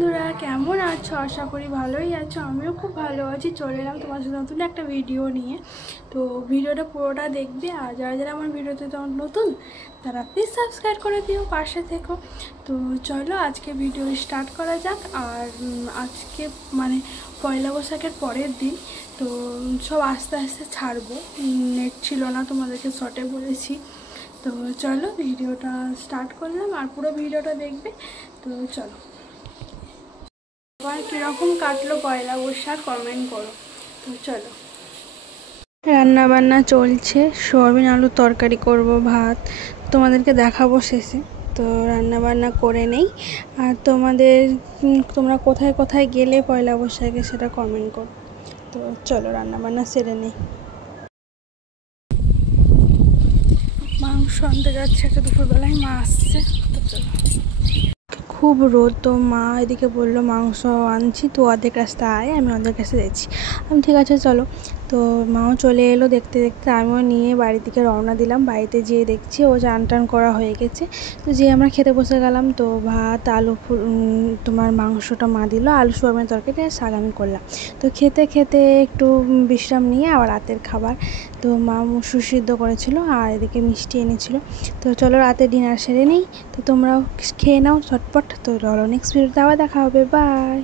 বন্ধুরা, কেমন আছো? আশা করি ভালোই আছো। আমিও খুব ভালো আছি। চলে এলাম তোমার সাথে নতুন একটা ভিডিও নিয়ে। তো ভিডিওটা পুরোটা দেখবে, আর যারা যারা আমার ভিডিওতে তোমার নতুন তারা প্লিজ সাবস্ক্রাইব করে দিও, পাশে থেকো। তো চলো আজকে ভিডিও স্টার্ট করা যাক। আর আজকে মানে পয়লা বৈশাখের পরের দিন, তো সব আস্তে আস্তে ছাড়বো। নেট ছিল না, তোমাদেরকে শর্টে বলেছি। তো চলো ভিডিওটা স্টার্ট করলাম, আর পুরো ভিডিওটা দেখবে। তো চলো, আবার কীরকম কাটলো পয়লা বৈশাখ কমেন্ট করো। তো চলো, রান্না বান্না চলছে। সোয়াবিন আলুর তরকারি করব, ভাত তোমাদেরকে দেখাবো শেষে। তো রান্না বান্না করে নেই। আর তোমরা কোথায় কোথায় গেলে পয়লা বৈশাখে সেটা কমেন্ট করো। তো চলো রান্না বান্না সেরে নেই। মাংস আনতে যাচ্ছে, একটা দুপুরবেলায় মা আসছে। তো চলো, খুব রোদ। তো মা এদিকে বললো মাংস আনছি, তো ওদের কাছটা আয়, আমি ওদের কাছে যাচ্ছি। আমি ঠিক আছে চলো। তো মাও চলে এলো দেখতে দেখতে। আমিও নিয়ে বাড়ির দিকে রওনা দিলাম। বাড়িতে যেয়ে দেখছি ও চান টান করা হয়ে গেছে। তো যেয়ে আমরা খেতে বসে গেলাম। তো ভাত আলু তোমার মাংসটা মা দিল, আলু সোয়াবিনের তরকারি আর শাক আমি করলাম। তো খেতে খেতে একটু বিশ্রাম নিয়ে আবার রাতের খাবার। তো মা মুসুর সিদ্ধ করেছিল, আর এদিকে মিষ্টি এনেছিল। তো চলো রাতে ডিনার সেরে নিই। তো তোমরাও খেয়ে নাও ঝটপট। তো চলো নেক্সট ভিডিওতে আবার দেখা হবে। বাই।